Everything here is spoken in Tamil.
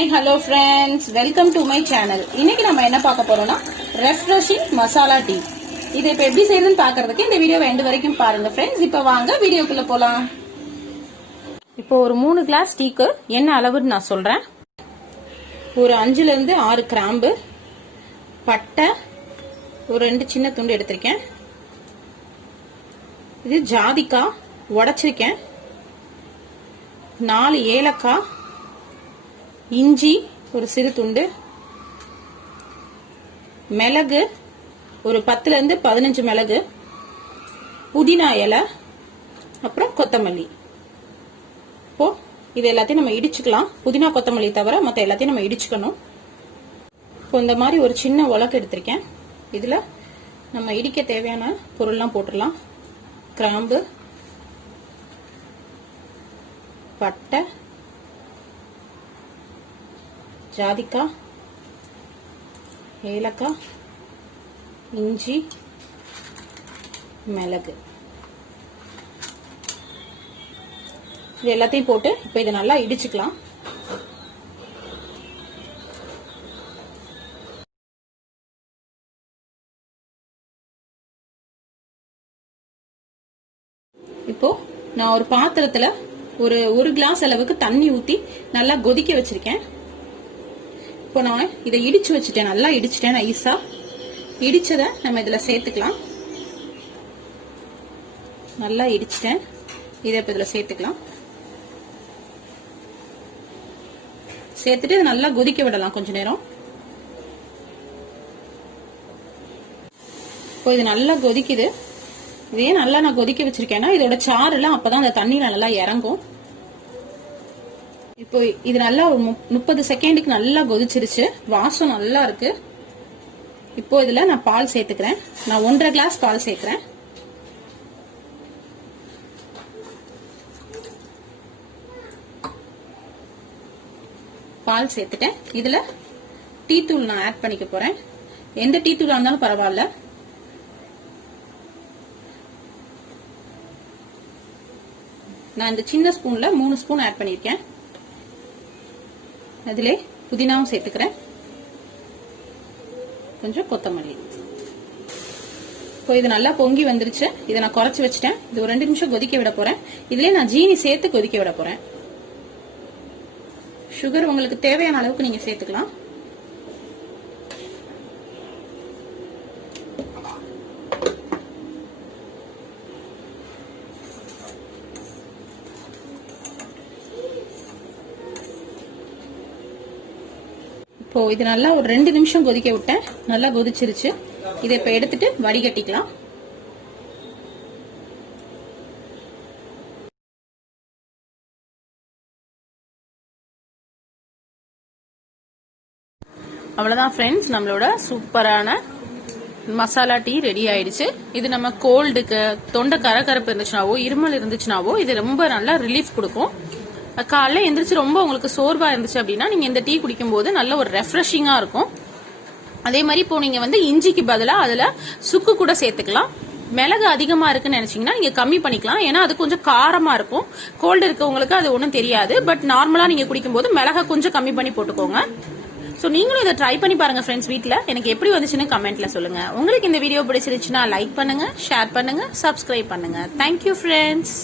Hi hello friends, welcome to my channel. இன்னைக்கு நம்ம என்ன பார்க்க போறோம்னா ரெஃப்ரெஷிங் மசாலா டீ. இது இப்போ எப்படி செய்யணும்னு பார்க்கறதுக்கு இந்த வீடியோ எண்டு வரைக்கும் பாருங்க ஃப்ரெண்ட்ஸ். இப்போ வாங்க வீடியோக்குள்ள போலாம். இப்போ ஒரு 3 கிளாஸ் டீக்கு என்ன அளவுன்னு நான் சொல்றேன். ஒரு 5ல இருந்து 6 கிராம்பு, பட்டை ஒரு 2 சின்ன துண்டு எடுத்திருக்கேன். இது ஜாதிக்காய் உடைச்சிருக்கேன், 4 ஏலக்காய், இஞ்சி ஒரு சிறு துண்டு, மிளகு ஒரு 10ல இருந்து 15 மிளகு, புதினா இலை, அப்புறம் கொத்தமல்லி. இப்போ இது எல்லாத்தையும் நம்ம இடிச்சுக்கலாம். புதினா கொத்தமல்லி தவிர மற்ற எல்லாத்தையும் நம்ம இடிச்சுக்கணும். இப்போ இந்த மாதிரி ஒரு சின்ன உலக்கு எடுத்திருக்கேன். இதுல நம்ம இடிக்க தேவையான பொருள்லாம் போட்டுடலாம். கிராம்பு, பட்டை, ஜாதிக்காய், ஏலக்காய், இஞ்சி, மிளகு, இது எல்லாத்தையும் போட்டு இப்போ இதை நல்லா இடிச்சுக்கலாம். இப்போ நான் ஒரு பாத்திரத்துல ஒரு கிளாஸ் அளவுக்கு தண்ணி ஊத்தி நல்லா கொதிக்க வச்சிருக்கேன். இப்போ நான் இதை இடிச்சு வச்சுட்டேன், நல்லா இடிச்சுட்டேன் நைஸா. இடிச்சதை நம்ம இதுல சேர்த்துக்கலாம். நல்லா இடிச்சிட்டேன், இதை இப்போ இதுல சேர்த்துக்கலாம். சேர்த்துட்டு இதை நல்லா கொதிக்க விடலாம் கொஞ்ச நேரம். இப்போ இது நல்லா கொதிக்குது. இதே நல்லா நான் கொதிக்க வச்சிருக்கேன்னா இதோட சாறு எல்லாம் அப்பதான் அந்த தண்ணியில நல்லா இறங்கும். இப்போ இது நல்லா ஒரு 30 செகண்டுக்கு நல்லா கொதிச்சிருச்சு, வாசம் நல்லா இருக்கு. இப்போ இதுல நான் பால் சேர்த்துக்கிறேன். நான் 1.5 கிளாஸ் பால் சேர்க்கிறேன். பால் சேர்த்துட்டேன். இதுல டீ தூள் நான் ஆட் பண்ணிக்க போறேன். எந்த டீ தூளா இருந்தாலும் பரவாயில்ல. நான் இந்த சின்ன ஸ்பூன்ல 3 ஸ்பூன் ஆட் பண்ணிருக்கேன். அதிலே புதினாவும் சேர்த்துக்கிறேன், கொஞ்சம் கொத்தமல்லி. இப்போ இது நல்லா பொங்கி வந்துருச்சு. இதை நான் குறைச்சு வச்சுட்டேன். இது ஒரு 2 நிமிஷம் கொதிக்க விட போறேன். இதுல நான் ஜீனி சேர்த்து கொதிக்க விட போறேன். சுகர் உங்களுக்கு தேவையான அளவுக்கு நீங்க சேர்த்துக்கலாம். இப்போ இது நல்லா ஒரு 2 நிமிஷம் கொதிக்க விட்டேன். நல்லா கொதிச்சிருச்சு. இதை இப்ப எடுத்துட்டு வடிகட்டிக்கலாம். அவ்வளவுதான் ஃப்ரெண்ட்ஸ், நம்மளோட சூப்பரான மசாலா டீ ரெடி ஆயிடுச்சு. இது நம்ம கோல்டுக்கு, தொண்டை கரகரப்பு இருந்துச்சுனாவோ, இருமல் இருந்துச்சுனாவோ இது ரொம்ப நல்லா ரிலீஃப் கொடுக்கும். காலைல எந்திரிச்சு ரொம்ப உங்களுக்கு சோர்வா இருந்துச்சு அப்படின்னா நீங்க இந்த டீ குடிக்கும் போது நல்ல ஒரு ரெஃப்ரெஷிங்கா இருக்கும். அதே மாதிரி இப்போ நீங்க இஞ்சிக்கு பதிலா அதுல சுக்கு கூட சேர்த்துக்கலாம். மிளகு அதிகமா இருக்குன்னு நினைச்சீங்கன்னா நீங்க கம்மி பண்ணிக்கலாம். ஏன்னா அது கொஞ்சம் காரமா இருக்கும். கோல்டு இருக்கவங்களுக்கு அது ஒன்றும் தெரியாது. பட் நார்மலா நீங்க குடிக்கும் போது மிளகா கொஞ்சம் கம்மி பண்ணி போட்டுக்கோங்க. சோ நீங்களும் இதை ட்ரை பண்ணி பாருங்க ஃப்ரெண்ட்ஸ். வீட்ல எனக்கு எப்படி வந்துச்சுன்னு கமெண்ட்ல சொல்லுங்க. உங்களுக்கு இந்த வீடியோ பிடிச்சிருச்சுன்னா லைக் பண்ணுங்க, ஷேர் பண்ணுங்க, சப்ஸ்கிரைப் பண்ணுங்க. Thank you friends.